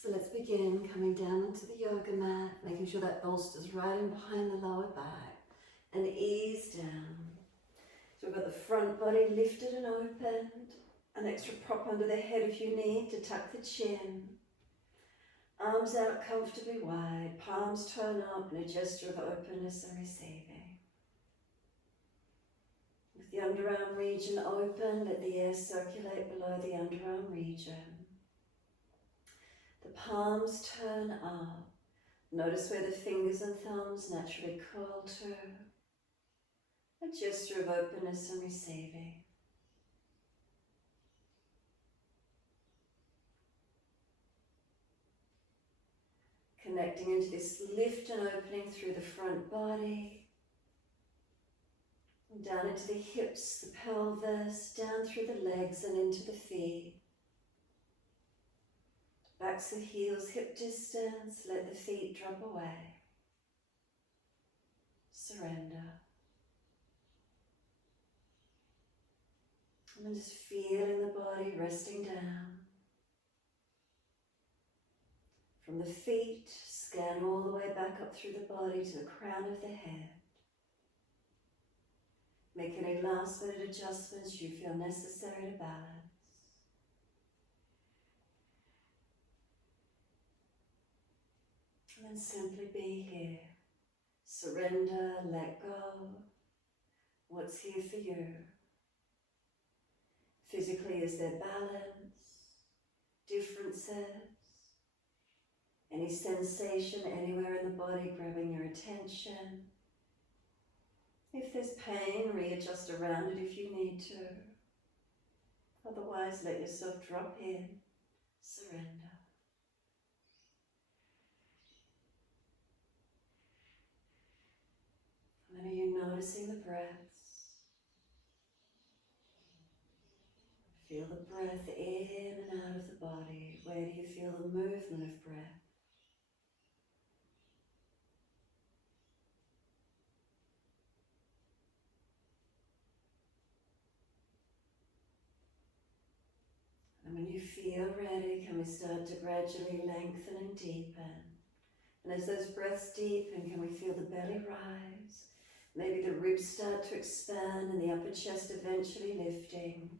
So let's begin coming down onto the yoga mat, making sure that bolster's right in behind the lower back, and ease down. So we've got the front body lifted and opened, an extra prop under the head if you need to tuck the chin. Arms out comfortably wide, palms turn up in a gesture of openness and receiving. With the underarm region open, let the air circulate below the underarm region. The palms turn up. Notice where the fingers and thumbs naturally curl to. A gesture of openness and receiving. Connecting into this lift and opening through the front body. Down into the hips, the pelvis, down through the legs and into the feet. Backs the heels hip distance, let the feet drop away. Surrender. And then just feeling the body resting down. From the feet, scan all the way back up through the body to the crown of the head. Make any last minute adjustments you feel necessary to balance. And then simply be here. Surrender, let go. What's here for you? Physically, is there balance, differences, any sensation anywhere in the body grabbing your attention? If there's pain, readjust around it if you need to. Otherwise, let yourself drop in, surrender. And then are you noticing the breaths? Feel the breath in and out of the body. Where do you feel the movement of breath? And when you feel ready, can we start to gradually lengthen and deepen? And as those breaths deepen, can we feel the belly rise? Maybe the ribs start to expand and the upper chest eventually lifting.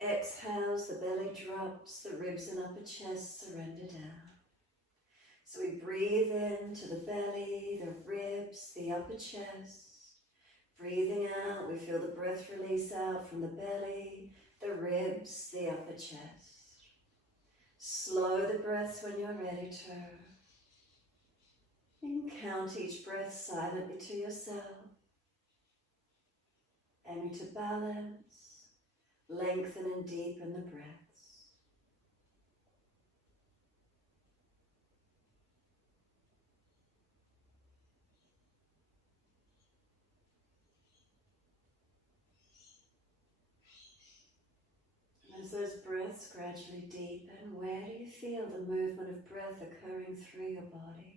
Exhales, the belly drops, the ribs and upper chest surrender down. So we breathe into the belly, the ribs, the upper chest. Breathing out, we feel the breath release out from the belly, the ribs, the upper chest. Slow the breaths when you're ready to. And count each breath silently to yourself. Aiming to balance, lengthen and deepen the breaths. And as those breaths gradually deepen, where do you feel the movement of breath occurring through your body?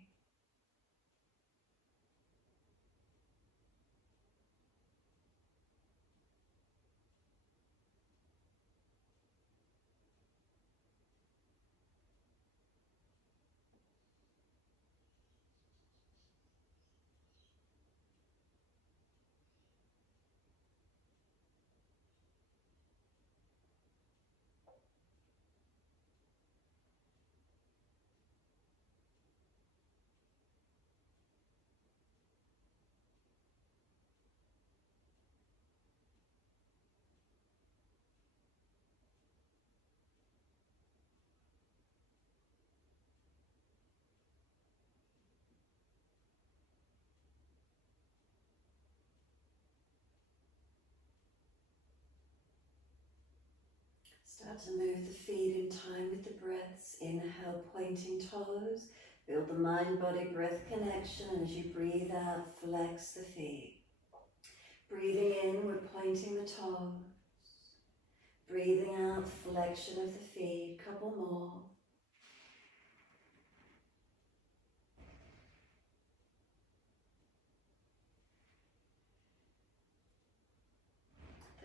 Start to move the feet in time with the breaths. Inhale, pointing toes. Build the mind-body breath connection, and as you breathe out, flex the feet. Breathing in, we're pointing the toes. Breathing out, flexion of the feet. Couple more.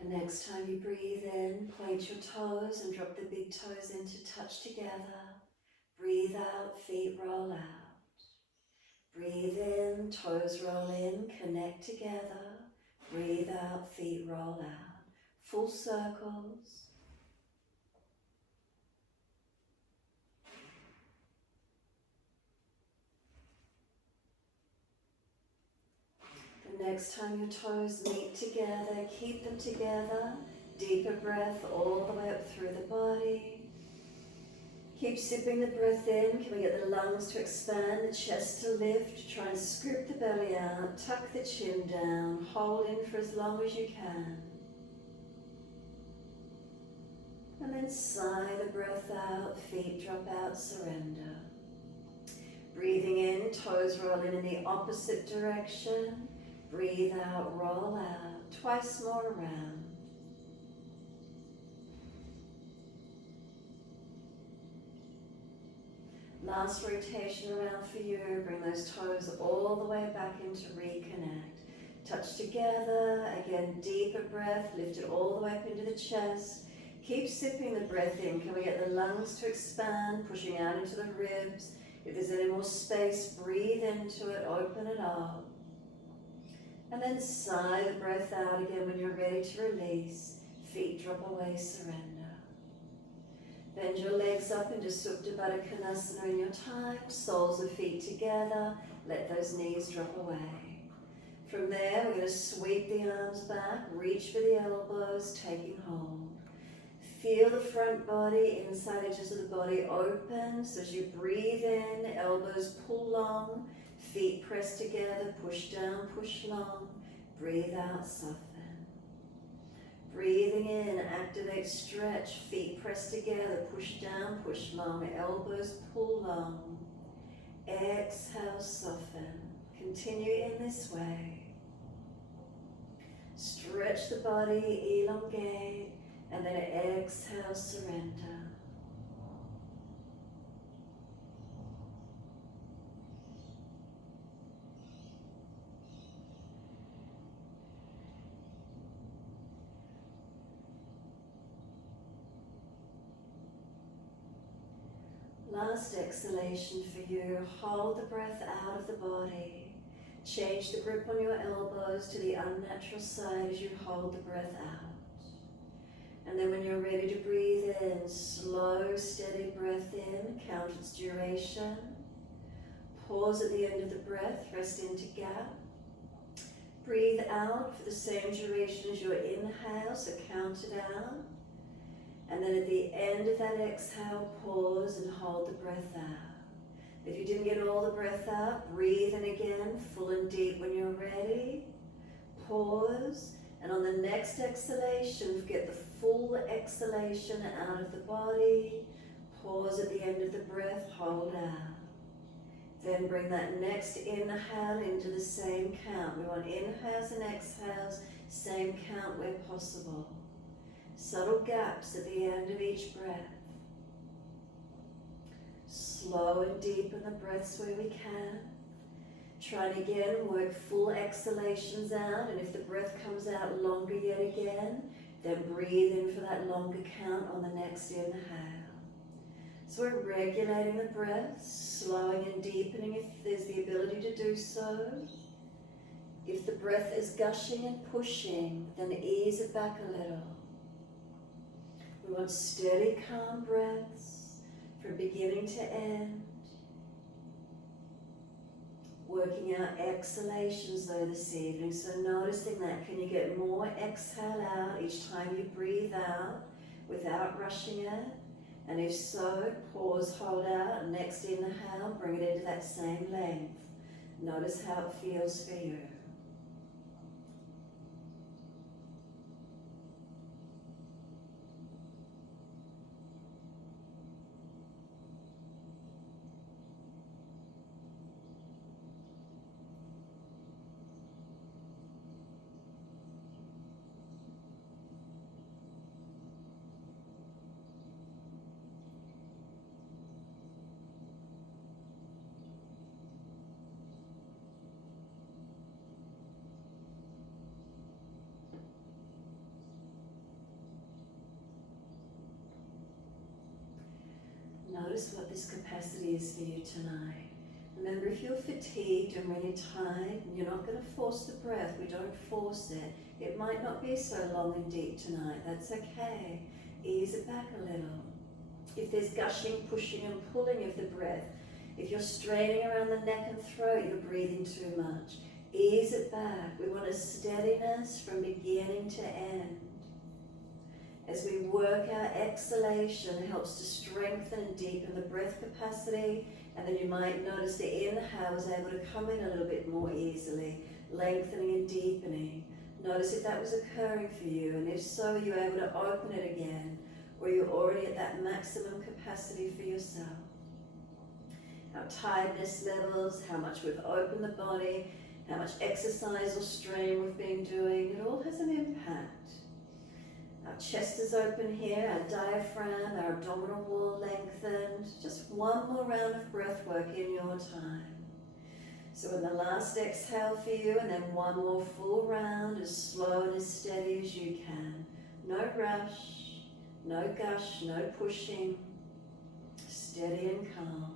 The next time you breathe in, point your toes and drop the big toes in to touch together. Breathe out, feet roll out. Breathe in, toes roll in, connect together. Breathe out, feet roll out. Full circles. The next time your toes meet together, keep them together. Deeper breath all the way up through the body. Keep sipping the breath in. Can we get the lungs to expand, the chest to lift? Try and scoop the belly out, tuck the chin down, hold in for as long as you can. And then sigh the breath out, feet drop out, surrender. Breathing in, toes roll in the opposite direction. Breathe out, roll out, twice more around. Last rotation around for you. Bring those toes all the way back into reconnect. Touch together. Again, deeper breath. Lift it all the way up into the chest. Keep sipping the breath in. Can we get the lungs to expand, pushing out into the ribs? If there's any more space, breathe into it, open it up. And then sigh the breath out again when you're ready to release. Feet drop away, surrender. Bend your legs up into Supta Baddha Konasana in your time. Soles of feet together. Let those knees drop away. From there, we're going to sweep the arms back. Reach for the elbows, taking hold. Feel the front body, inside edges of the body open. So as you breathe in, elbows pull long. Feet press together, push down, push long. Breathe out, soften. Breathing in, activate, stretch, feet press together, push down, push long, elbows pull long. Exhale, soften. Continue in this way. Stretch the body, elongate, and then exhale, surrender. Last exhalation for you. Hold the breath out of the body. Change the grip on your elbows to the unnatural side as you hold the breath out. And then when you're ready to breathe in, slow, steady breath in, count its duration. Pause at the end of the breath, rest into gap. Breathe out for the same duration as your inhale, so count it out. And then at the end of that exhale, pause and hold the breath out. If you didn't get all the breath out, breathe in again, full and deep when you're ready. Pause, and on the next exhalation, get the full exhalation out of the body. Pause at the end of the breath, hold out. Then bring that next inhale into the same count. We want inhales and exhales, same count where possible. Subtle gaps at the end of each breath. Slow and deepen the breaths where we can. Try and again work full exhalations out, and if the breath comes out longer yet again, then breathe in for that longer count on the next inhale. So we're regulating the breath, slowing and deepening if there's the ability to do so. If the breath is gushing and pushing, then ease it back a little. We want steady, calm breaths from beginning to end. Working out exhalations though this evening, so noticing that. Can you get more exhale out each time you breathe out without rushing it? And if so, pause, hold out, and next inhale, bring it into that same length. Notice how it feels for you. Notice what this capacity is for you tonight. Remember, if you're fatigued and really tired, you're not going to force the breath. We don't force it. It might not be so long and deep tonight. That's okay. Ease it back a little. If there's gushing, pushing and pulling of the breath, if you're straining around the neck and throat, you're breathing too much. Ease it back. We want a steadiness from beginning to end. As we work our exhalation, helps to strengthen and deepen the breath capacity, and then you might notice the inhale was able to come in a little bit more easily, lengthening and deepening. Notice if that was occurring for you, and if so, are you able to open it again, or you're already at that maximum capacity for yourself. Our tiredness levels, how much we've opened the body, how much exercise or strain we've been doing, it all has an impact. Our chest is open here, our diaphragm, our abdominal wall lengthened. Just one more round of breath work in your time. So in the last exhale for you, and then one more full round, as slow and as steady as you can. No rush, no gush, no pushing. Steady and calm.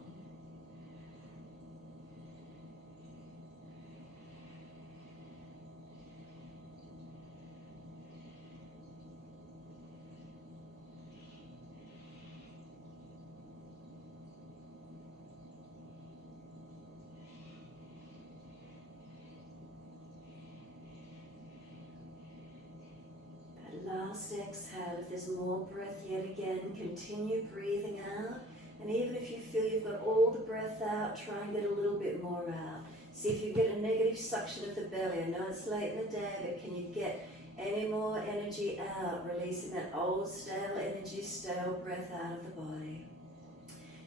Last exhale, if there's more breath yet again, continue breathing out. And even if you feel you've got all the breath out, try and get a little bit more out. See if you get a negative suction of the belly. I know it's late in the day, but can you get any more energy out, releasing that old stale energy, stale breath out of the body.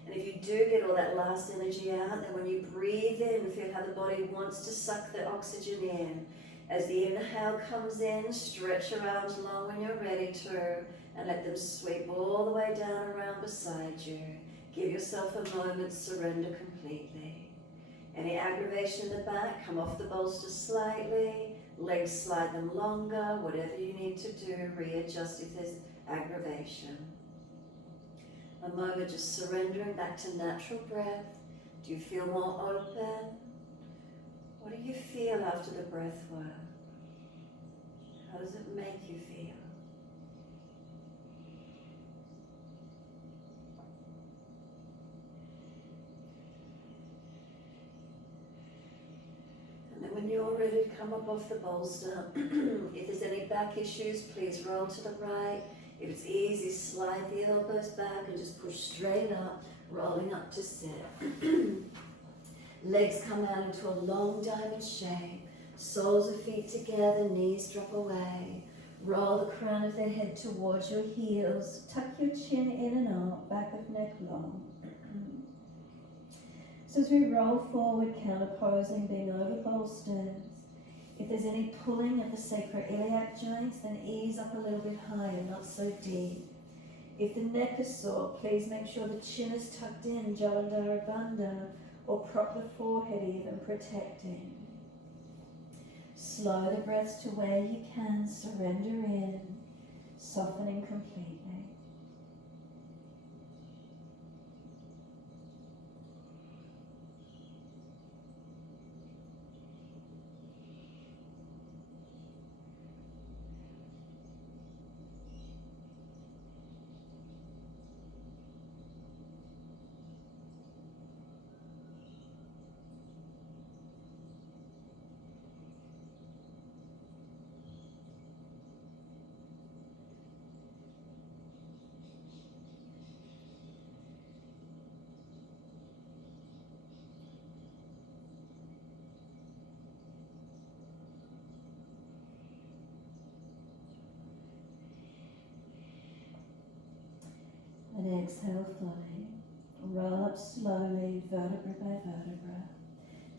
And if you do get all that last energy out, then when you breathe in, feel how the body wants to suck the oxygen in. As the inhale comes in, stretch your arms long when you're ready to, and let them sweep all the way down around beside you. Give yourself a moment, surrender completely. Any aggravation in the back, come off the bolster slightly, legs slide them longer, whatever you need to do, readjust if there's aggravation. A moment just surrendering back to natural breath. Do you feel more open? What do you feel after the breath work? How does it make you feel? And then when you're ready to come up off the bolster, if there's any back issues, please roll to the right. If it's easy, slide the elbows back and just push straight up, rolling up to sit. Legs come out into a long diamond shape. Soles of feet together, knees drop away. Roll the crown of the head towards your heels. Tuck your chin in and out, back of neck long. So as we roll forward, counterposing, being over bolsters. If there's any pulling of the sacroiliac joints, then ease up a little bit higher, not so deep. If the neck is sore, please make sure the chin is tucked in, Jalandhara Bandha, or prop the forehead even, protecting. Slow the breaths to where you can, surrender in, softening completely. And exhale fully. Roll up slowly, vertebra by vertebra.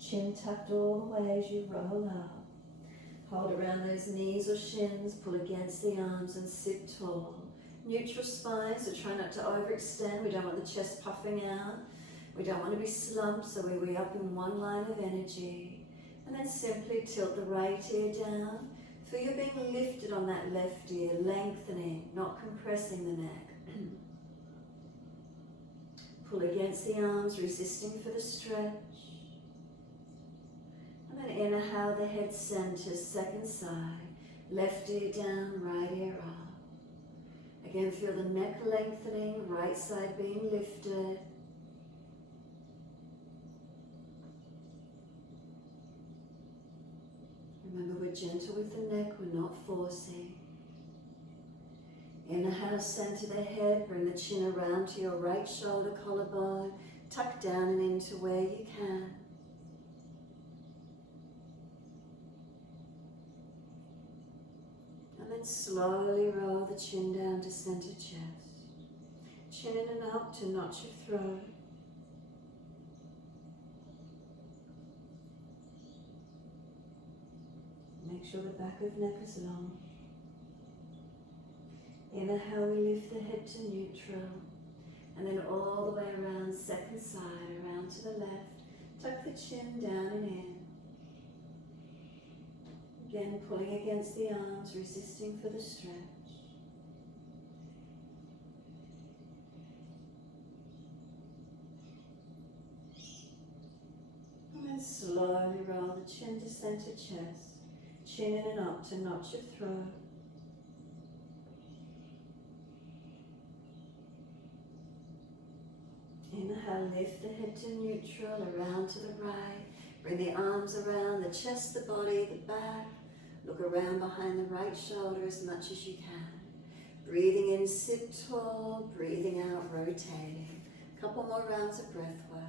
Chin tucked all the way as you roll up. Hold around those knees or shins, pull against the arms and sit tall. Neutral spine, so try not to overextend. We don't want the chest puffing out. We don't want to be slumped, so we're up in one line of energy. And then simply tilt the right ear down. Feel you're being lifted on that left ear, lengthening, not compressing the neck. Pull against the arms, resisting for the stretch. And then inhale, the head centers, second side. Left ear down, right ear up. Again, feel the neck lengthening, right side being lifted. Remember, we're gentle with the neck, we're not forcing. Inhale, center the head, bring the chin around to your right shoulder, collarbone. Tuck down and into where you can. And then slowly roll the chin down to center chest. Chin in and up to notch your throat. Make sure the back of neck is long. Inhale, we lift the head to neutral. And then all the way around, second side, around to the left. Tuck the chin down and in. Again, pulling against the arms, resisting for the stretch. And then slowly roll the chin to center chest. Chin in and up to notch your throat. Inhale, lift the head to neutral, around to the right. Bring the arms around the chest, the body, the back. Look around behind the right shoulder as much as you can. Breathing in, sit tall. Breathing out, rotating. A couple more rounds of breath work.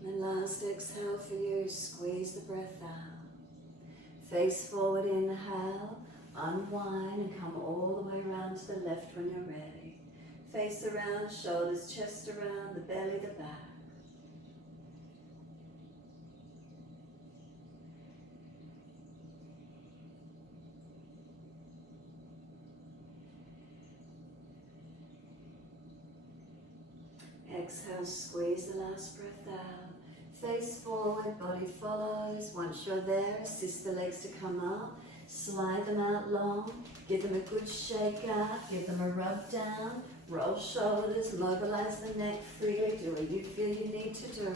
And then last exhale for you, squeeze the breath out. Face forward, inhale. Unwind and come all the way around to the left when you're ready. Face around, shoulders, chest around, the belly, the back. Exhale, squeeze the last breath out. Face forward, body follows. Once you're there, assist the legs to come up. Slide them out long, give them a good shake out, give them a rub down, roll shoulders, mobilize the neck freely, do what you feel you need to do.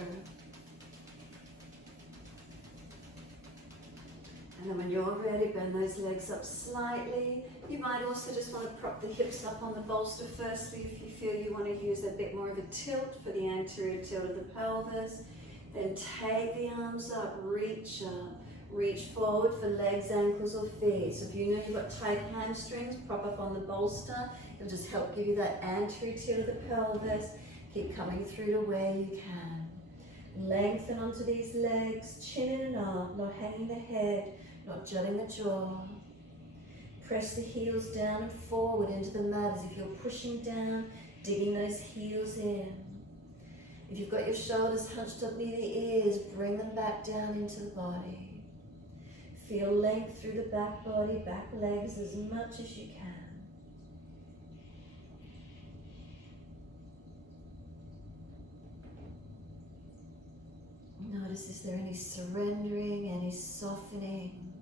And then when you're ready, bend those legs up slightly. You might also just want to prop the hips up on the bolster firstly if you feel you want to use a bit more of a tilt for the anterior tilt of the pelvis. Then take the arms up, reach up. Reach forward for legs, ankles or feet. So if you know you've got tight hamstrings, prop up on the bolster. It'll just help give you that anterior tilt of the pelvis. Keep coming through to where you can. Lengthen onto these legs, chin in and up, not hanging the head, not jutting the jaw. Press the heels down and forward into the mat as if you're pushing down, digging those heels in. If you've got your shoulders hunched up near the ears, bring them back down into the body. Feel length through the back body, back legs as much as you can. Notice, is there any surrendering, any softening?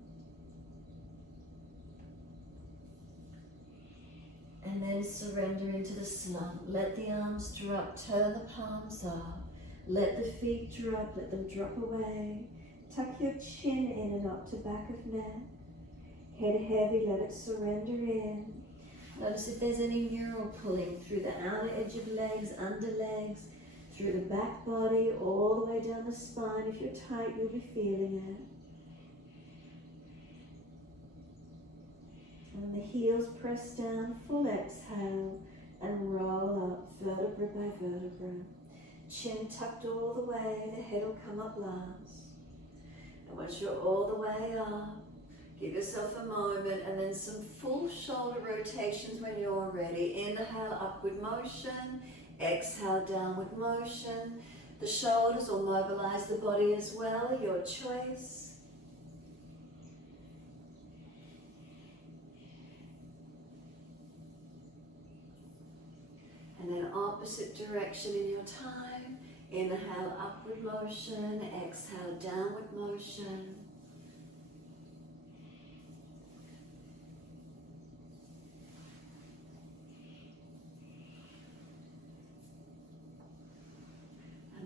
And then surrender into the slump. Let the arms drop, turn the palms up. Let the feet drop, let them drop away. Tuck your chin in and up to back of neck. Head heavy, let it surrender in. Notice if there's any neural pulling through the outer edge of legs, under legs, through the back body, all the way down the spine. If you're tight, you'll be feeling it. And the heels press down, full exhale, and roll up, vertebra by vertebra. Chin tucked all the way, the head will come up last. And once you're all the way up, give yourself a moment and then some full shoulder rotations when you're ready. Inhale, upward motion. Exhale, downward motion. The shoulders will mobilize the body as well, your choice. And then opposite direction in your time. Inhale, upward motion. Exhale, downward motion.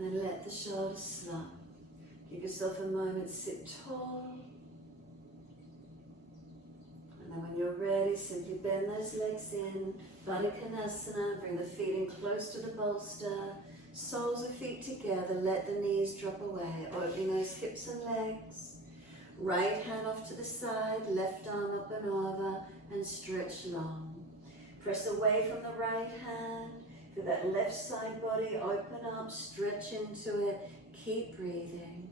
And then let the shoulders slump. Give yourself a moment, sit tall. And then when you're ready, simply bend those legs in. Baddha Konasana, bring the feet in close to the bolster. Soles of feet together, let the knees drop away. Opening those hips and legs. Right hand off to the side, left arm up and over, and stretch long. Press away from the right hand. Feel that left side body open up, stretch into it. Keep breathing.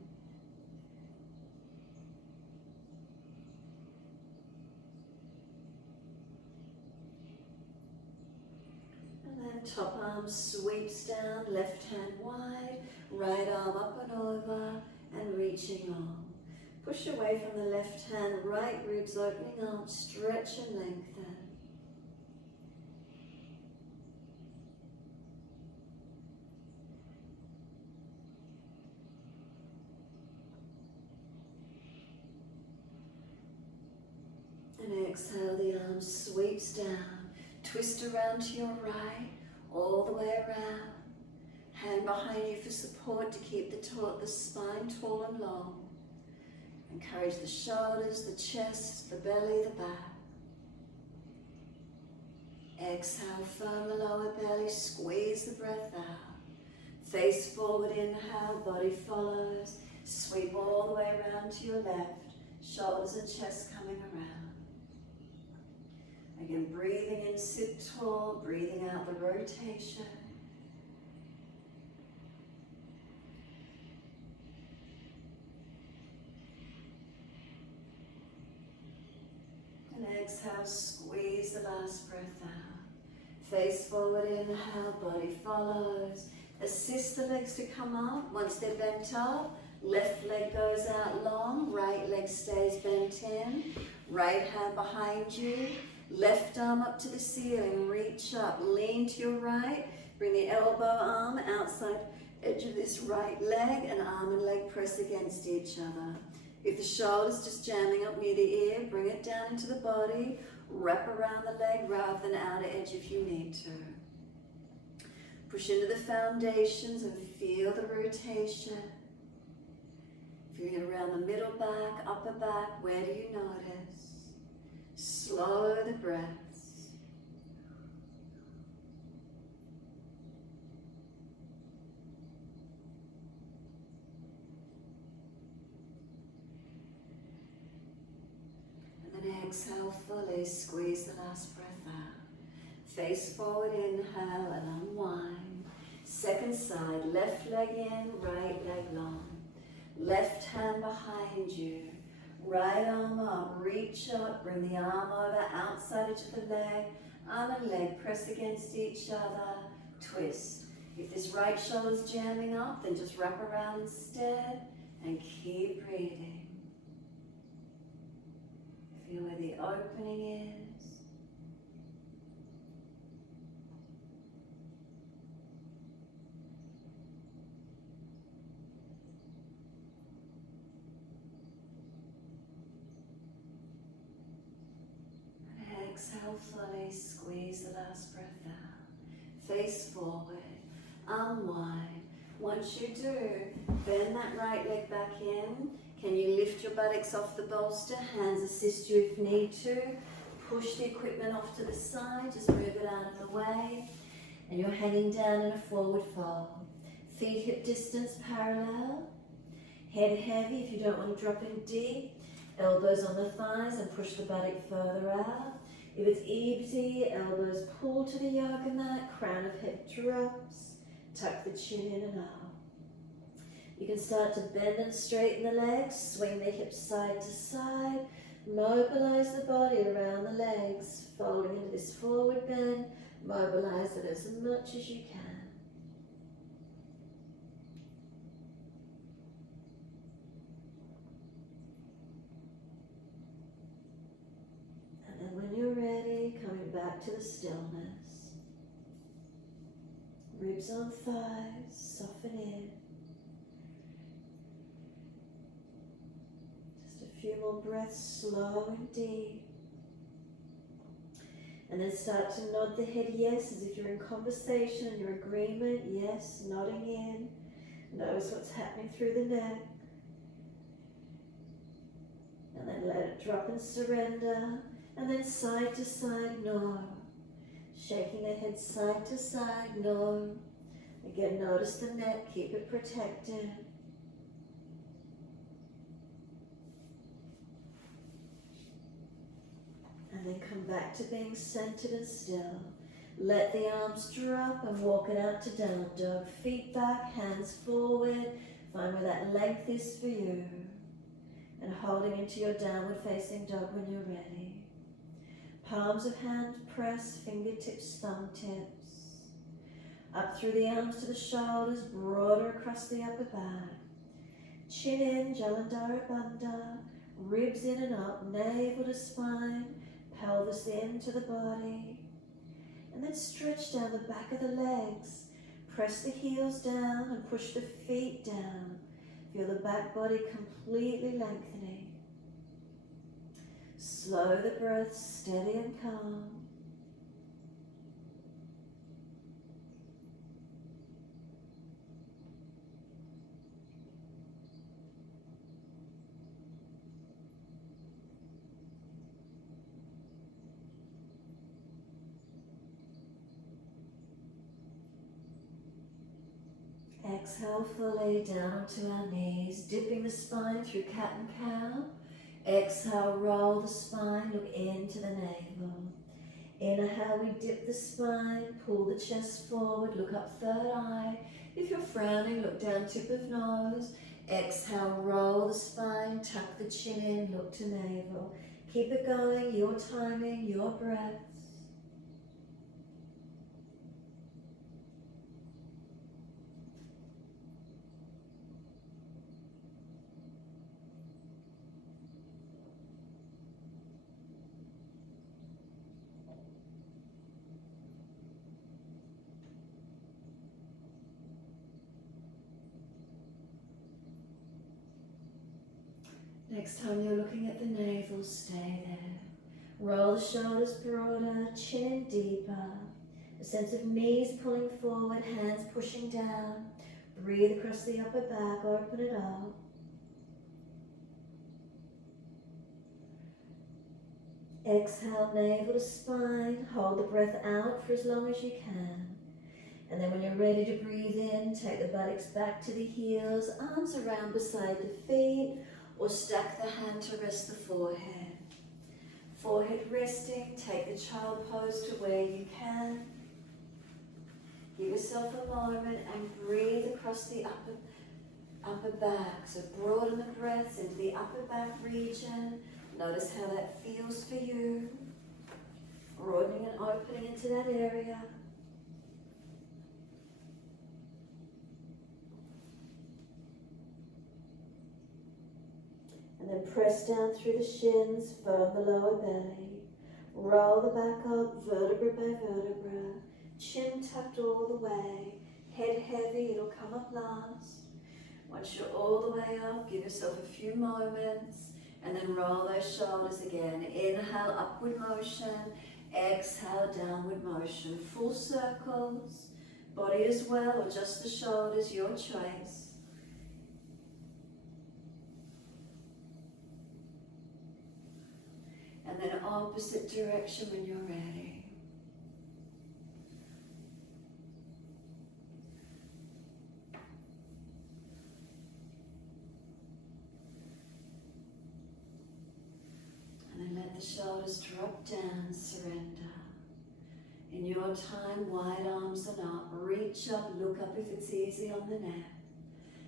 And then top arm sweeps down, left hand wide, right arm up and over, and reaching on. Push away from the left hand, right ribs opening up, stretch and lengthen. And exhale, the arm sweeps down, twist around to your right, all the way around. Hand behind you for support to keep the spine tall and long. Encourage the shoulders, the chest, the belly, the back. Exhale, firm the lower belly, squeeze the breath out. Face forward, inhale, body follows. Sweep all the way around to your left, shoulders and chest coming around. Again, breathing in, sit tall, breathing out the rotation. And exhale, squeeze the last breath out. Face forward, inhale, body follows. Assist the legs to come up. Once they're bent up, left leg goes out long, right leg stays bent in. Right hand behind you. Left arm up to the ceiling, reach up, lean to your right, bring the elbow arm outside edge of this right leg, and arm and leg press against each other. If the shoulder's just jamming up near the ear, bring it down into the body, wrap around the leg rather than outer edge if you need to. Push into the foundations and feel the rotation. Feeling around the middle back, upper back, where do you notice? Slow the breaths. And then exhale fully, squeeze the last breath out. Face forward, inhale and unwind. Second side, left leg in, right leg long. Left hand behind you. Right arm up, reach up, bring the arm over, outside edge of the leg, arm and leg press against each other, twist. If this right shoulder's jamming up, then just wrap around instead and keep breathing. Feel where the opening is. Exhale fully, squeeze the last breath out. Face forward, unwind. Once you do, bend that right leg back in. Can you lift your buttocks off the bolster? Hands assist you if need to. Push the equipment off to the side, just move it out of the way. And you're hanging down in a forward fold. Feet hip distance parallel. Head heavy if you don't want to drop in deep. Elbows on the thighs and push the buttock further out. If it's easy, elbows pull to the yoga mat, crown of head drops, tuck the chin in and out. You can start to bend and straighten the legs, swing the hips side to side, mobilize the body around the legs, folding into this forward bend, mobilize it as much as you can. And when you're ready, coming back to the stillness. Ribs on thighs, soften in. Just a few more breaths, slow and deep. And then start to nod the head yes, as if you're in conversation and your agreement, yes, nodding in. Notice what's happening through the neck. And then let it drop and surrender. And then side to side, no. Shaking the head side to side, no. Again, notice the neck, keep it protected. And then come back to being centered and still. Let the arms drop and walk it out to down dog. Feet back, hands forward. Find where that length is for you. And holding into your downward facing dog when you're ready. Palms of hand press, fingertips, thumb tips. Up through the arms to the shoulders, broader across the upper back. Chin in, Jalandhara Bandha. Ribs in and up, navel to spine. Pelvis in to the body. And then stretch down the back of the legs. Press the heels down and push the feet down. Feel the back body completely lengthening. Slow the breath, steady and calm. Exhale fully down onto our knees, dipping the spine through cat and cow. Exhale, roll the spine, look into the navel. Inhale, we dip the spine, pull the chest forward, look up third eye. If you're frowning, look down tip of nose. Exhale, roll the spine, tuck the chin in, look to navel. Keep it going, your timing, your breath. Next time you're looking at the navel, stay there. Roll the shoulders broader, chin in deeper. A sense of knees pulling forward, hands pushing down. Breathe across the upper back, open it up. Exhale, navel to spine. Hold the breath out for as long as you can. And then when you're ready to breathe in, take the buttocks back to the heels, arms around beside the feet, or stack the hand to rest the forehead. Forehead resting, take the child pose to where you can. Give yourself a moment and breathe across the upper back. So broaden the breaths into the upper back region. Notice how that feels for you. Broadening and opening into that area. And then press down through the shins, firm the lower belly. Roll the back up, vertebra by vertebra. Chin tucked all the way. Head heavy, it'll come up last. Once you're all the way up, give yourself a few moments. And then roll those shoulders again. Inhale, upward motion. Exhale, downward motion. Full circles. Body as well, or just the shoulders, your choice. And then opposite direction when you're ready. And then let the shoulders drop down, surrender. In your time, wide arms and up. Reach up, look up if it's easy on the neck.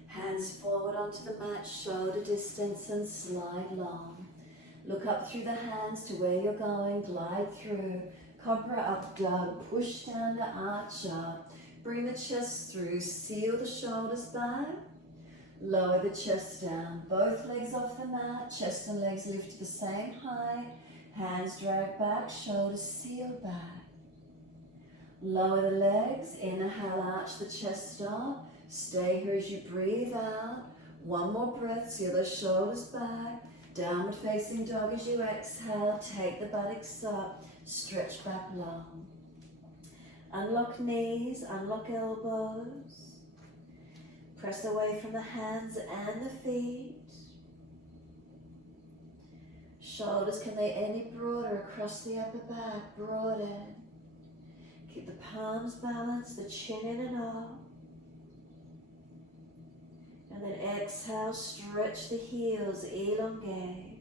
Hands forward onto the mat, shoulder distance, and slide long. Look up through the hands to where you're going, glide through. Cobra up dog, push down to arch up. Bring the chest through, seal the shoulders back. Lower the chest down, both legs off the mat, chest and legs lift to the same height. Hands drag back, shoulders seal back. Lower the legs, inhale, arch the chest up. Stay here as you breathe out. One more breath, seal those shoulders back. Downward facing dog as you exhale, take the buttocks up, stretch back long. Unlock knees, unlock elbows. Press away from the hands and the feet. Shoulders, can they any broader across the upper back? Broaden. Keep the palms balanced, the chin in and up. And then exhale, stretch the heels, elongate.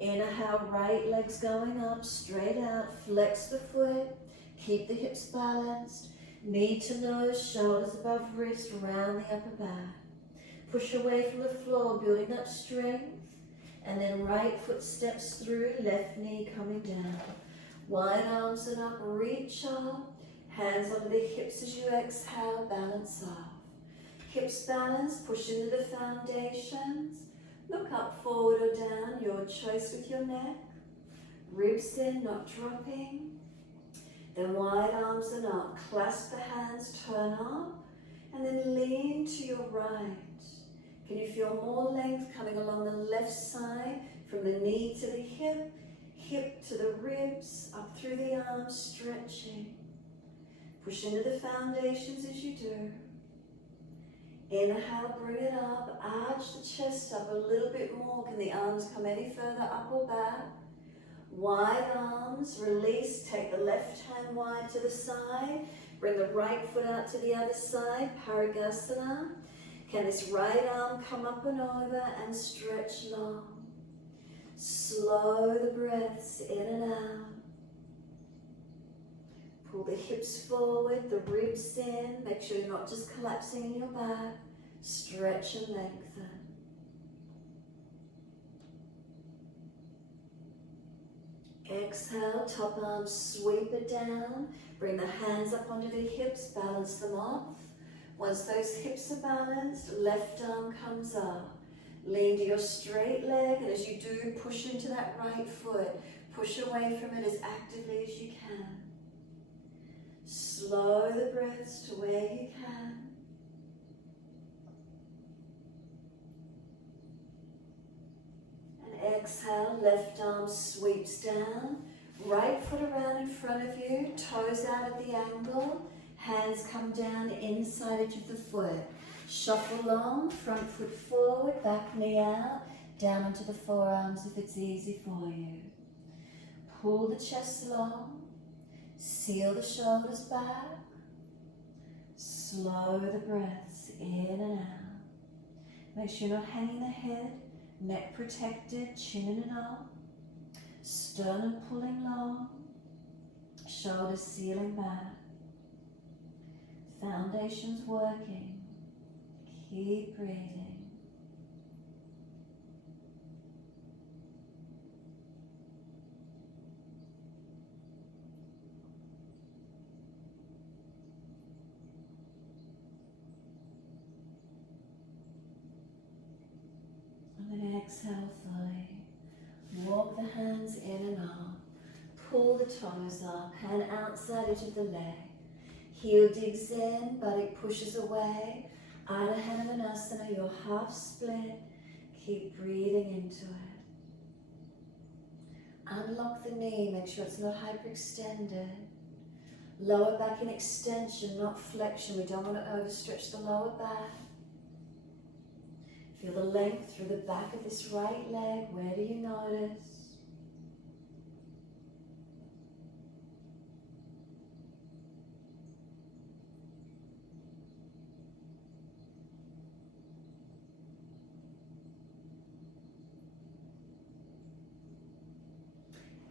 Inhale, right leg's going up, straight out, flex the foot, keep the hips balanced. Knee to nose, shoulders above wrist, round the upper back. Push away from the floor, building up strength. And then right foot steps through, left knee coming down. Wide arms and up, reach up. Hands under the hips as you exhale, balance off. Hips balanced, push into the foundations. Look up, forward or down, your choice with your neck. Ribs in, not dropping. Then wide arms and up, clasp the hands, turn up, and then lean to your right. Can you feel more length coming along the left side, from the knee to the hip, hip to the ribs, up through the arms, stretching. Push into the foundations as you do. Inhale, bring it up, arch the chest up a little bit more. Can the arms come any further up or back? Wide arms, release, take the left hand wide to the side, bring the right foot out to the other side, Parigasana. Can this right arm come up and over and stretch long? Slow the breaths in and out. Pull the hips forward, the ribs in, make sure you're not just collapsing in your back. Stretch and lengthen. Exhale, top arm, sweep it down. Bring the hands up onto the hips, balance them off. Once those hips are balanced, left arm comes up. Lean to your straight leg, and as you do, push into that right foot. Push away from it as actively as you can. Slow the breaths to where you can. And exhale, left arm sweeps down. Right foot around in front of you, toes out at the angle. Hands come down inside edge of the foot. Shuffle long, front foot forward, back knee out, down onto the forearms if it's easy for you. Pull the chest long, seal the shoulders back. Slow the breaths in and out. Make sure you're not hanging the head, neck protected, chin in and up. Sternum pulling long, shoulders sealing back. Foundation's working. Keep breathing. And then exhale fully. Walk the hands in and up. Pull the toes up. Hand outside edge of the leg. Heel digs in, buttock pushes away. Adha Hanumanasana, your half split. Keep breathing into it. Unlock the knee, make sure it's not hyperextended. Lower back in extension, not flexion. We don't want to overstretch the lower back. Feel the length through the back of this right leg. Where do you notice?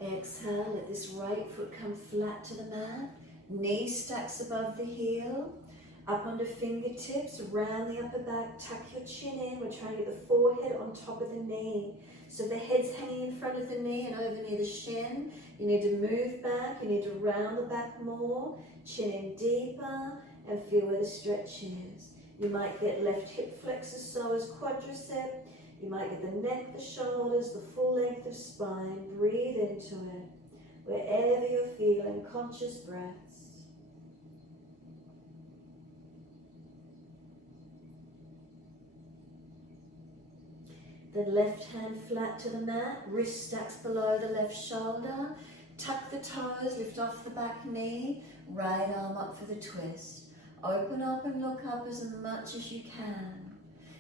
Exhale, let this right foot come flat to the mat. Knee stacks above the heel. Up onto fingertips, round the upper back, tuck your chin in. We're trying to get the forehead on top of the knee. So the head's hanging in front of the knee and over near the shin. You need to move back, you need to round the back more. Chin in deeper and feel where the stretch is. You might get left hip flexor, psoas, quadricep. You might get the neck, the shoulders, the full length of spine. Breathe into it. Wherever you're feeling, conscious breaths. Then left hand flat to the mat, wrist stacks below the left shoulder. Tuck the toes, lift off the back knee. Right arm up for the twist. Open up and look up as much as you can.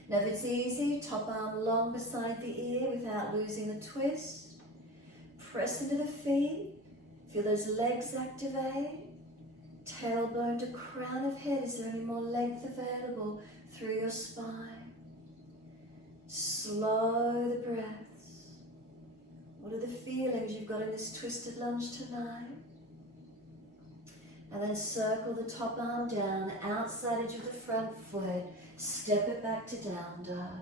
Now if it's easy, top arm long beside the ear without losing the twist. Press into the feet. Feel those legs activate. Tailbone to crown of head. Is there any more length available through your spine? Slow the breaths. What are the feelings you've got in this twisted lunge tonight? And then circle the top arm down, outside edge of the front foot. Step it back to down dog.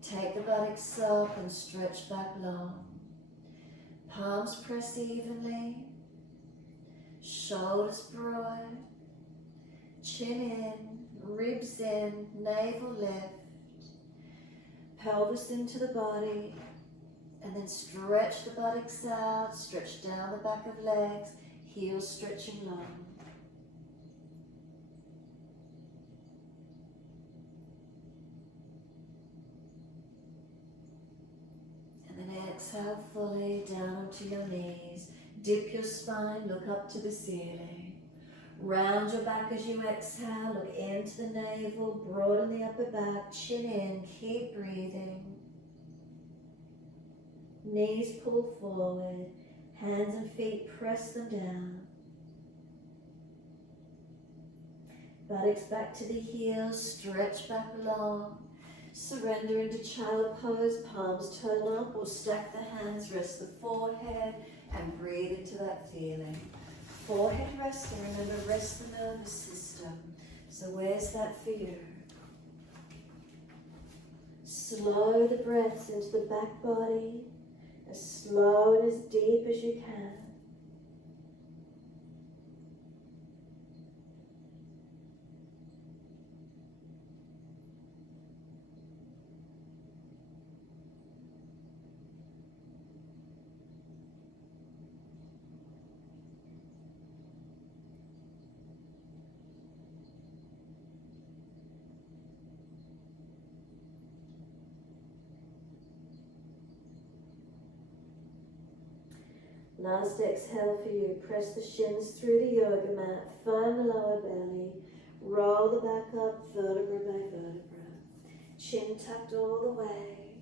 Take the buttocks up and stretch back long. Palms press evenly. Shoulders broad. Chin in, ribs in, navel lift. Pelvis into the body. And then stretch the buttocks out, stretch down the back of legs, heels stretching long. Exhale fully down onto your knees. Dip your spine, look up to the ceiling. Round your back as you exhale, look into the navel, broaden the upper back, chin in, keep breathing. Knees pull forward, hands and feet press them down. Buttocks back to the heels, stretch back long. Surrender into child pose, palms turn up or stack the hands, rest the forehead and breathe into that feeling. Forehead resting, remember rest the nervous system. So where's that for you? Slow the breaths into the back body, as slow and as deep as you can. Last exhale for you. Press the shins through the yoga mat. Find the lower belly. Roll the back up, vertebra by vertebra. Chin tucked all the way.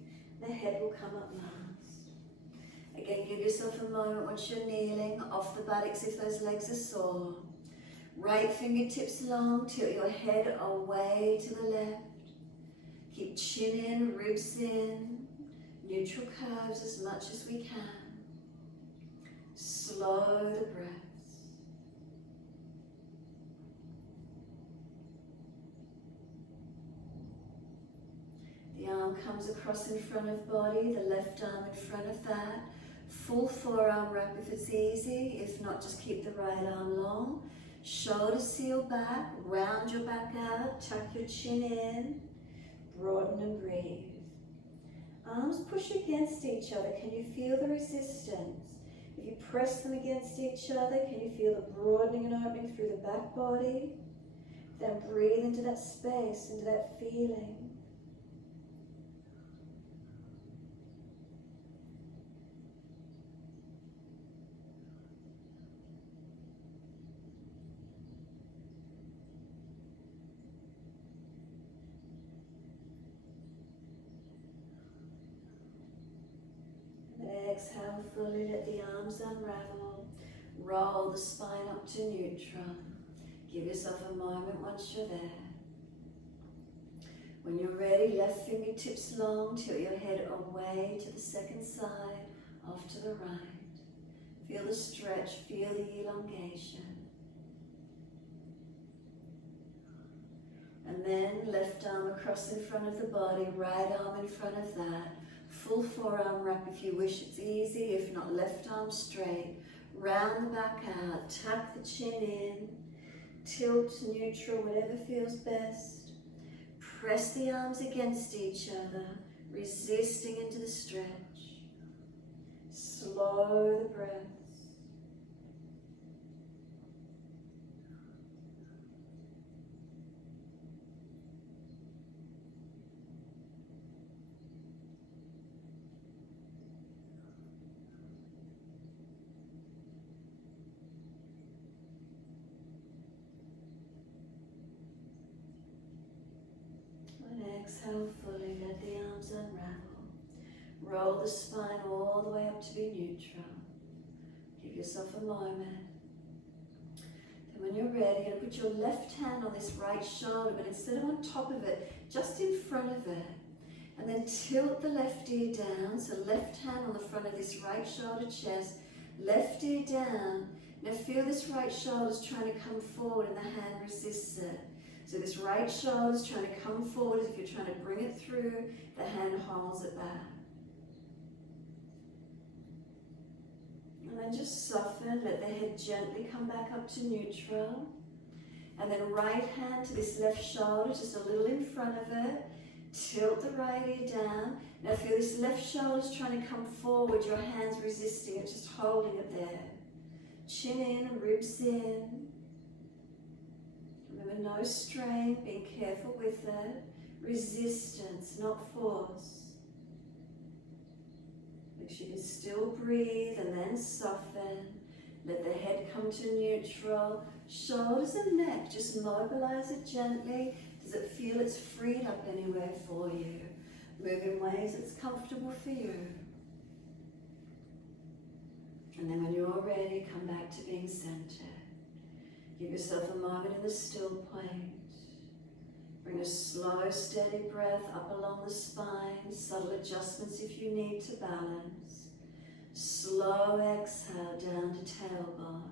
The head will come up last. Again, give yourself a moment once you're kneeling. Off the buttocks if those legs are sore. Right fingertips long. Tilt your head away to the left. Keep chin in, ribs in. Neutral curves as much as we can. Slow the breaths. The arm comes across in front of body, the left arm in front of that. Full forearm wrap if it's easy, if not just keep the right arm long. Shoulders seal back, round your back out, tuck your chin in, broaden and breathe. Arms push against each other, can you feel the resistance? If you press them against each other, can you feel the broadening and opening through the back body? Then breathe into that space, into that feeling. Exhale fully, let the arms unravel. Roll the spine up to neutral. Give yourself a moment once you're there. When you're ready, left fingertips long, tilt your head away to the second side, off to the right. Feel the stretch, feel the elongation. And then left arm across in front of the body, right arm in front of that. Full forearm wrap if you wish, it's easy, if not left arm straight. Round the back out, tuck the chin in, tilt neutral, whatever feels best. Press the arms against each other, resisting into the stretch. Slow the breath. exhale fully, let the arms unravel. Roll the spine all the way up to be neutral. Give yourself a moment. And when you're ready, you're going to put your left hand on this right shoulder, but instead of on top of it, just in front of it. And then tilt the left ear down, so left hand on the front of this right shoulder chest, left ear down. Now feel this right shoulder is trying to come forward and the hand resists it. So this right shoulder is trying to come forward as if you're trying to bring it through, the hand holds it back. And then just soften, let the head gently come back up to neutral. And then right hand to this left shoulder, just a little in front of it. Tilt the right ear down. Now feel this left shoulder is trying to come forward, your hand's resisting it, just holding it there. Chin in and ribs in. Remember, no strain, being careful with it. Resistance, not force. Make sure you can still breathe and then soften. Let the head come to neutral. Shoulders and neck, just mobilize it gently. Does it feel it's freed up anywhere for you? Move in ways that's comfortable for you. And then when you're ready, come back to being centered. Give yourself a moment in the still point. Bring a slow, steady breath up along the spine. Subtle adjustments if you need to balance. Slow exhale down to tailbone.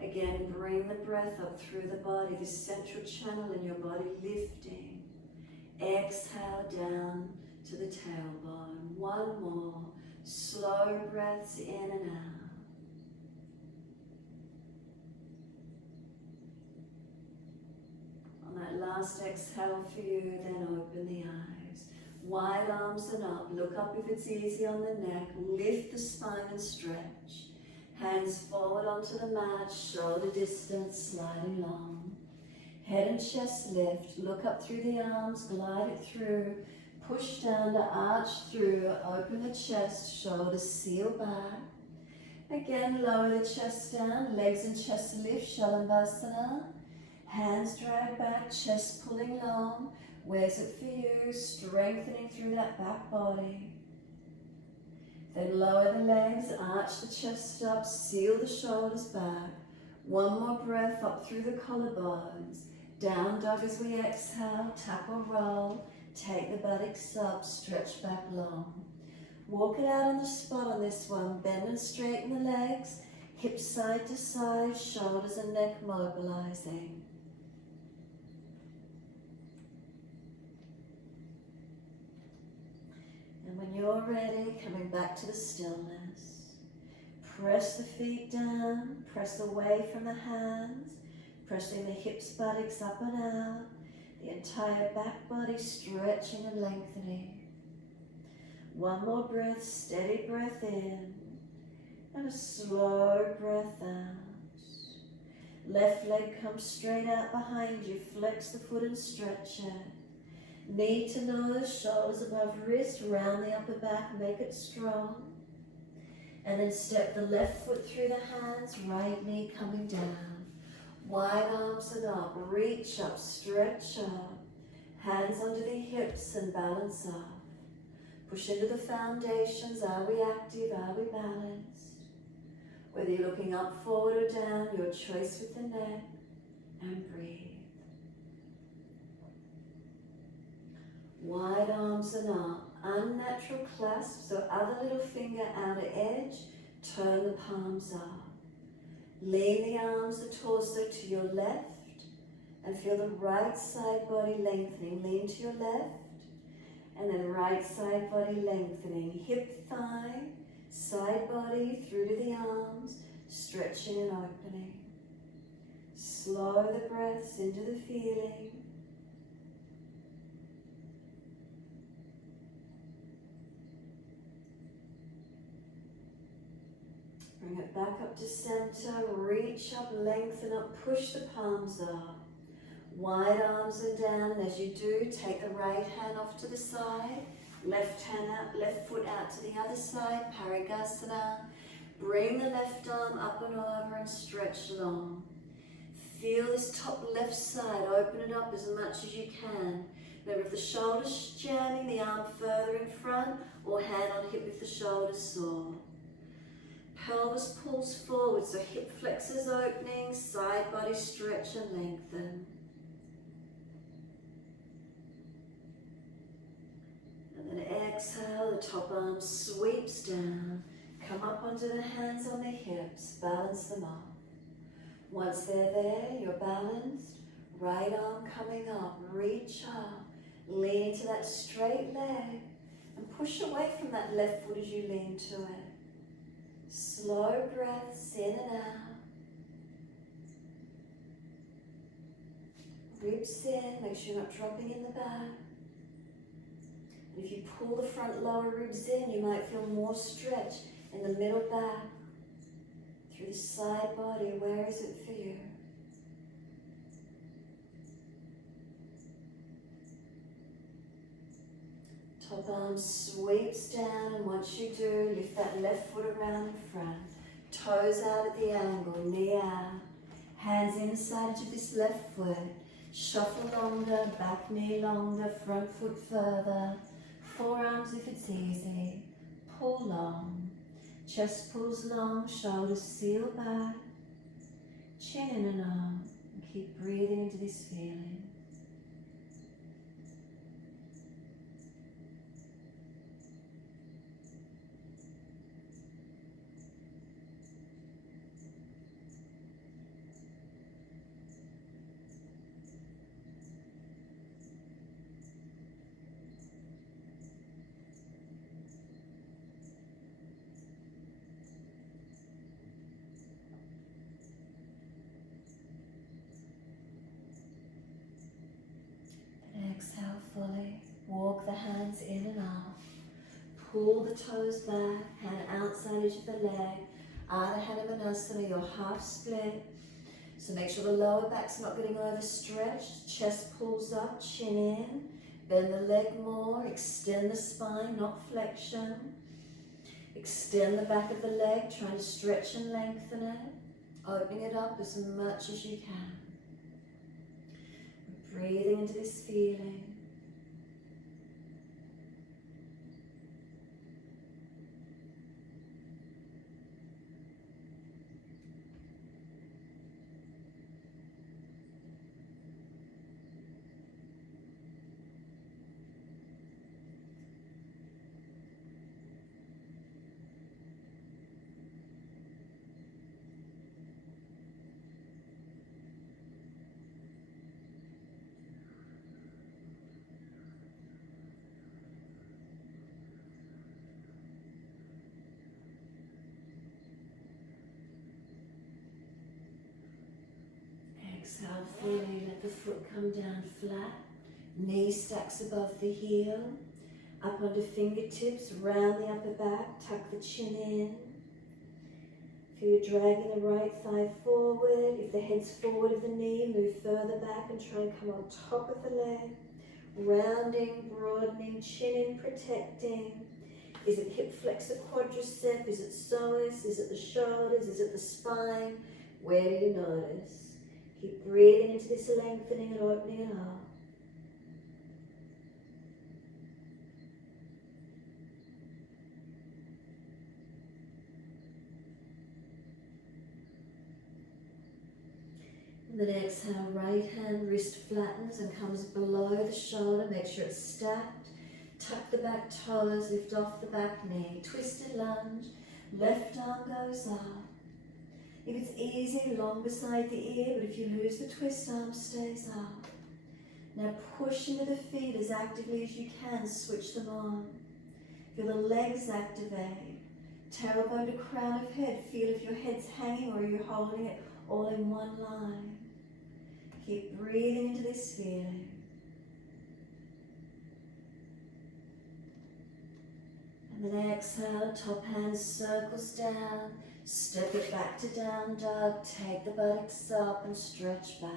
Again, bring the breath up through the body, this central channel in your body lifting. Exhale down to the tailbone. One more. Slow breaths in and out. On that last exhale for you, then open the eyes. Wide arms and up. Look up if it's easy on the neck. Lift the spine and stretch. Hands forward onto the mat, shoulder distance, sliding long. Head and chest lift. Look up through the arms, glide it through. Push down to arch through, open the chest, shoulders seal back. Again, lower the chest down, legs and chest lift, Shalabhasana. Hands drag back, chest pulling long. Where's it for you? Strengthening through that back body. Then lower the legs, arch the chest up, seal the shoulders back. One more breath up through the collarbones. Down dog as we exhale, tap or roll. Take the buttocks up, stretch back long. Walk it out on the spot on this one. Bend and straighten the legs, hips side to side, shoulders and neck mobilizing. And when you're ready, coming back to the stillness. Press the feet down, press away from the hands, pressing the hips, buttocks up and out. The entire back body stretching and lengthening. One more breath, steady breath in, and a slow breath out. Left leg comes straight out behind you, flex the foot and stretch it. Knee to nose, shoulders above wrist, round the upper back, make it strong. And then step the left foot through the hands, right knee coming down. Wide arms and up, reach up, stretch up. Hands under the hips and balance up. Push into the foundations. Are we active? Are we balanced? Whether you're looking up, forward or down, your choice with the neck. And breathe. Wide arms and up. Unnatural clasp, so other little finger outer edge. Turn the palms up. Lean the arms, the torso to your left and feel the right side body lengthening. Lean to your left and then right side body lengthening. Hip, thigh, side body through to the arms, stretching and opening. Slow the breaths into the feeling. Bring it back up to center, reach up, lengthen up, push the palms up. Wide arms and down. As you do, take the right hand off to the side, left hand out, left foot out to the other side, Parigasana. Bring the left arm up and over and stretch long. Feel this top left side, open it up as much as you can. Remember, if the shoulder's jamming, the arm further in front, or hand on hip if the shoulder's sore. Pelvis pulls forward, so hip flexors opening, side body stretch and lengthen. And then exhale, the top arm sweeps down. Come up onto the hands on the hips, balance them up. Once they're there, you're balanced. Right arm coming up, reach up, lean into that straight leg and push away from that left foot as you lean to it. Slow breaths in and out. Ribs in, make sure you're not dropping in the back. And if you pull the front lower ribs in, you might feel more stretch in the middle back, through the side body. Where is it for you? Top arm sweeps down, and once you do, lift that left foot around in front. Toes out at the angle, knee out. Hands inside of this left foot. Shuffle longer, back knee longer, front foot further. Forearms if it's easy. Pull long. Chest pulls long, shoulders seal back. Chin in and out. And keep breathing into this feeling. Exhale fully. Walk the hands in and out. Pull the toes back, hand outside edge of the leg. Ardha Hanumanasana, your half split. So make sure the lower back's not getting overstretched. Chest pulls up, chin in. Bend the leg more. Extend the spine, not flexion. Extend the back of the leg, trying to stretch and lengthen it. Opening it up as much as you can. Breathing into this feeling. Exhale fully, let the foot come down flat. Knee stacks above the heel. Up onto fingertips, round the upper back, tuck the chin in. Feel you dragging the right thigh forward. If the head's forward of the knee, move further back and try and come on top of the leg. Rounding, broadening, chin in, protecting. Is it hip flexor quadricep? Is it psoas? Is it the shoulders? Is it the spine? Where do you notice? Keep breathing into this lengthening and opening it up. And then exhale, right hand, wrist flattens and comes below the shoulder. Make sure it's stacked. Tuck the back toes, lift off the back knee. Twisted lunge, left arm goes up. If it's easy, long beside the ear, but if you lose the twist, arm stays up. Now push into the feet as actively as you can, switch them on. Feel the legs activate. Tailbone to crown of head, feel if your head's hanging or you're holding it all in one line. Keep breathing into this feeling. And then exhale, top hand circles down. Step it back to down dog, take the buttocks up and stretch back.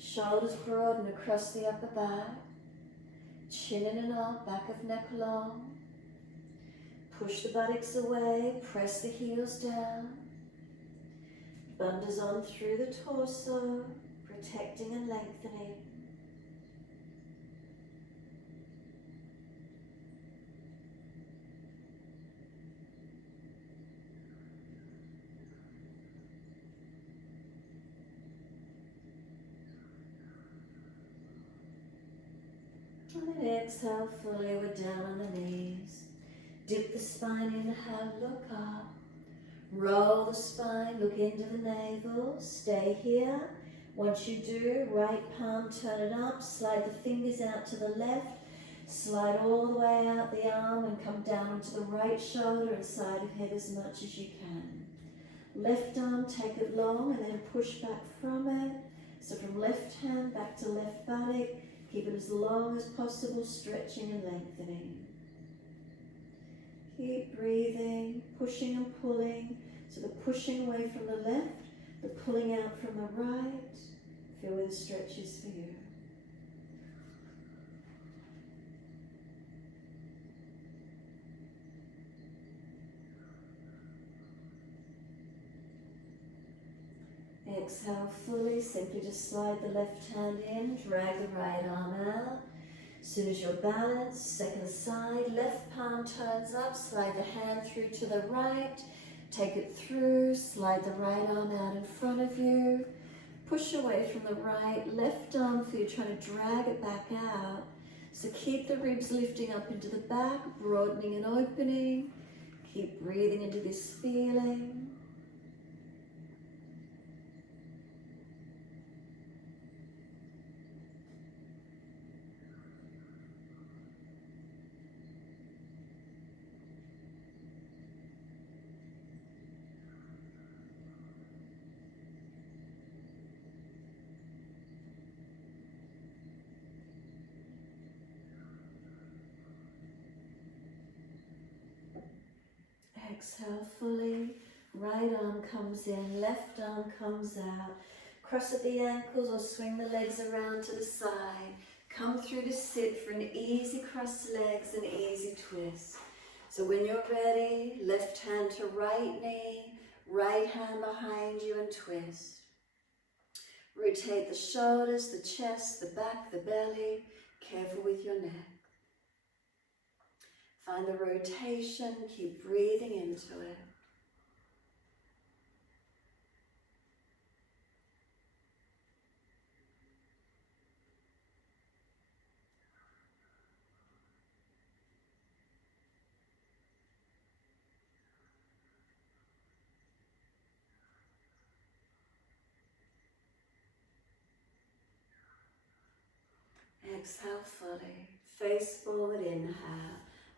Shoulders broaden across the upper back. Chin in and up, back of neck long. Push the buttocks away, press the heels down. Bundles on through the torso, protecting and lengthening. And then exhale fully, we're down on the knees. Dip the spine, inhale, look up. Roll the spine, look into the navel, stay here. Once you do, right palm, turn it up, slide the fingers out to the left, slide all the way out the arm and come down onto the right shoulder and side of head as much as you can. Left arm, take it long and then push back from it. So from left hand back to left buttock, keep it as long as possible, stretching and lengthening. Keep breathing, pushing and pulling. So the pushing away from the left, the pulling out from the right. Feel where the stretch is for you. Exhale fully, simply just slide the left hand in, drag the right arm out. As soon as you're balanced, second side, left palm turns up, slide the hand through to the right, take it through, slide the right arm out in front of you, push away from the right, left arm for you, trying to drag it back out. So keep the ribs lifting up into the back, broadening and opening. Keep breathing into this feeling. Exhale fully, right arm comes in, left arm comes out. Cross at the ankles or swing the legs around to the side. Come through to sit for an easy cross legs and easy twist. So when you're ready, left hand to right knee, right hand behind you and twist. Rotate the shoulders, the chest, the back, the belly. Careful with your neck. Find the rotation, keep breathing into it. Exhale fully, face forward, inhale.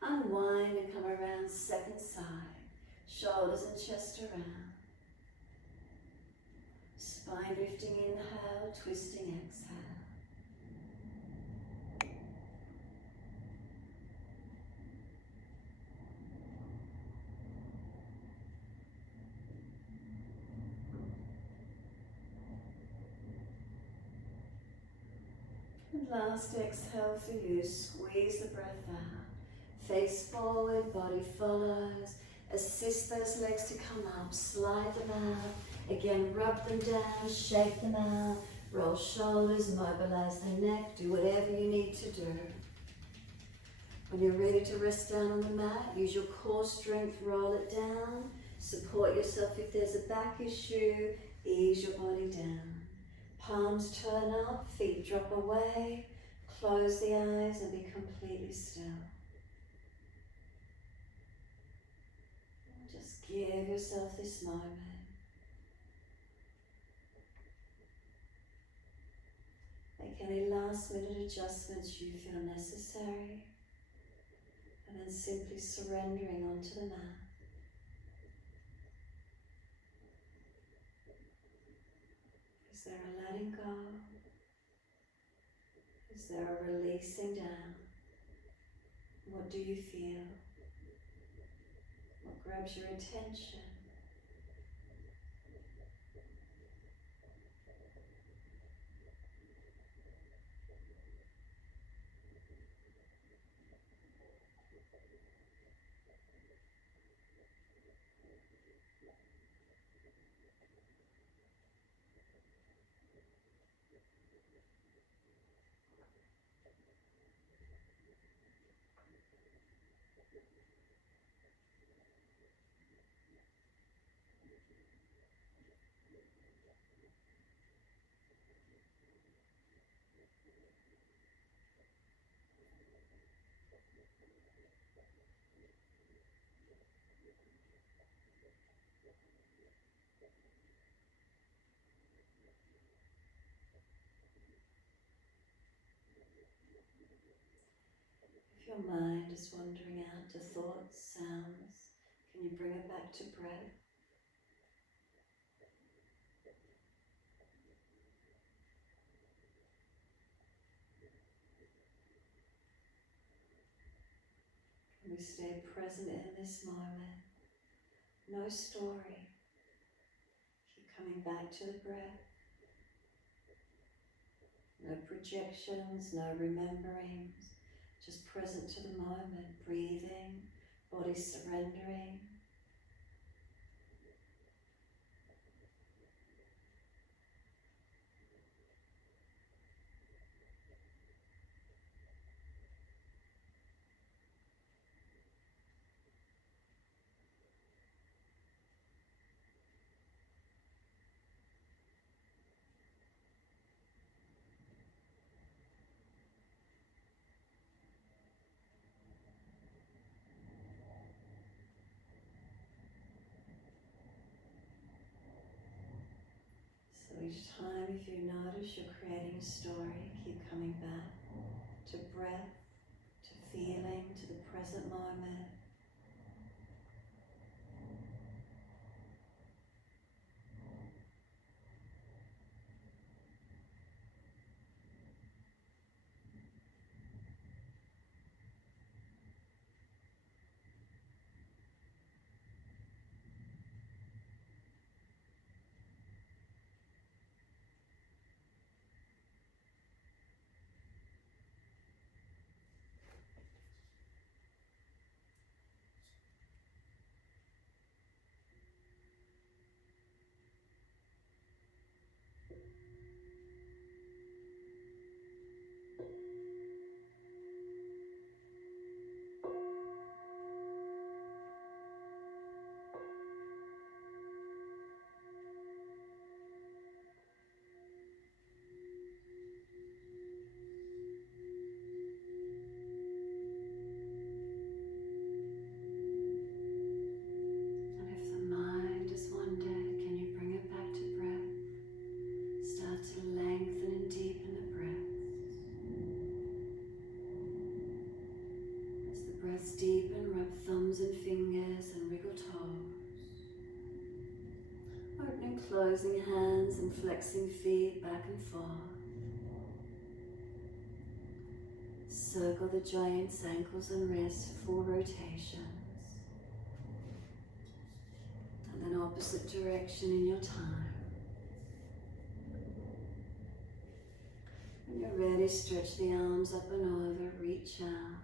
Unwind and come around second side. Shoulders and chest around. Spine lifting, inhale, twisting, exhale. And last exhale for you, squeeze the breath out. Face forward, body follows. Assist those legs to come up, slide them out. Again, rub them down, shake them out. Roll shoulders, mobilize the neck, do whatever you need to do. When you're ready to rest down on the mat, use your core strength, roll it down. Support yourself if there's a back issue, ease your body down. Palms turn up, feet drop away. Close the eyes and be completely still. Just give yourself this moment. Make any last minute adjustments you feel necessary. And then simply surrendering onto the mat. Is there a letting go? Is there a releasing down? What do you feel? What grabs your attention? your mind is wandering out to thoughts, sounds, can you bring it back to breath? Can we stay present in this moment? No story. Keep coming back to the breath. No projections, no rememberings. Just present to the moment, breathing, body surrendering. So each time if you notice you're creating a story, keep coming back to breath, to feeling, to the present moment. And if the mind is wandered, can you bring it back to breath? Start to lengthen and deepen the breaths. As the breaths deepen, rub thumbs and fingers and wriggle toes. Opening, closing hands and flexing feet back and forth. Circle the joints, ankles and wrists, 4 rotations. And then opposite direction in your time. When you're ready, stretch the arms up and over, reach out.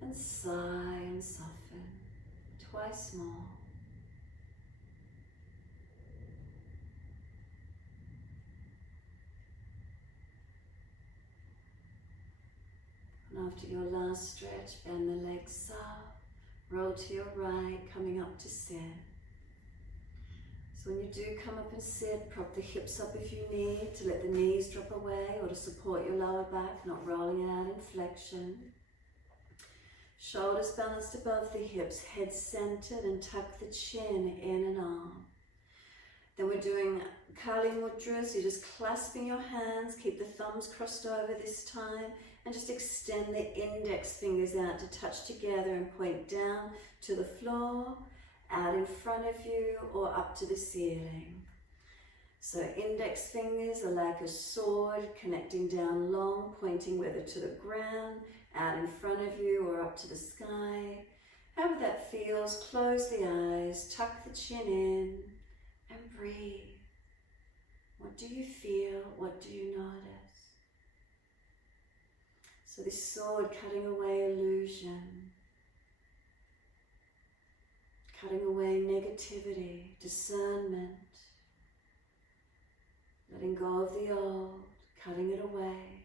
And sigh and soften, twice more. And after your last stretch, bend the legs up, roll to your right, coming up to sit. So when you do come up and sit, prop the hips up if you need to let the knees drop away or to support your lower back, not rolling it out in flexion. Shoulders balanced above the hips, head centered, and tuck the chin in and arm. Then we're doing Kali Mudras. You're just clasping your hands, keep the thumbs crossed over this time, and just extend the index fingers out to touch together and point down to the floor, out in front of you, or up to the ceiling. So index fingers are like a sword connecting down long, pointing whether to the ground, out in front of you, or up to the sky. However that feels, close the eyes, tuck the chin in, and breathe. What do you feel? What do you notice? So this sword cutting away illusion, cutting away negativity, discernment, letting go of the old, cutting it away.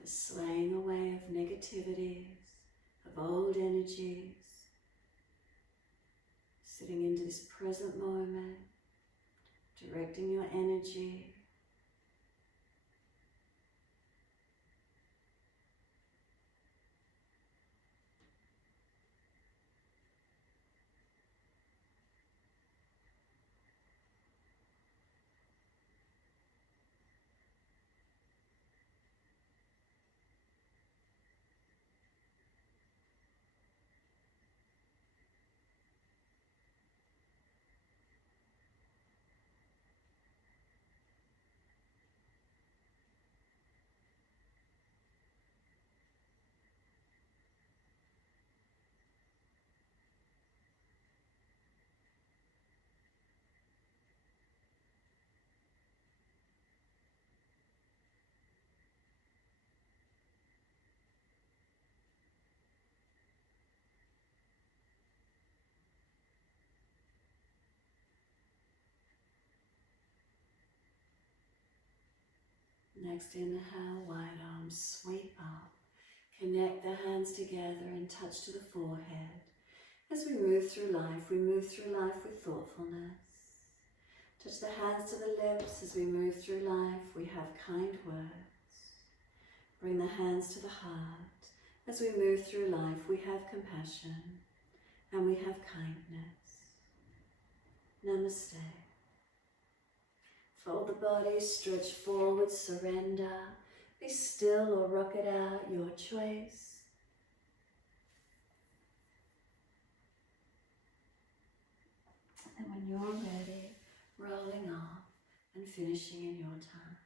The slaying away of negativities, of old energies, sitting into this present moment, directing your energy. Next inhale, wide arms sweep up. Connect the hands together and touch to the forehead. As we move through life with thoughtfulness. Touch the hands to the lips. As we move through life, we have kind words. Bring the hands to the heart. As we move through life, we have compassion and we have kindness. Namaste. Fold the body, stretch forward, surrender. Be still or rock it out, your choice. And when you're ready, rolling off and finishing in your time.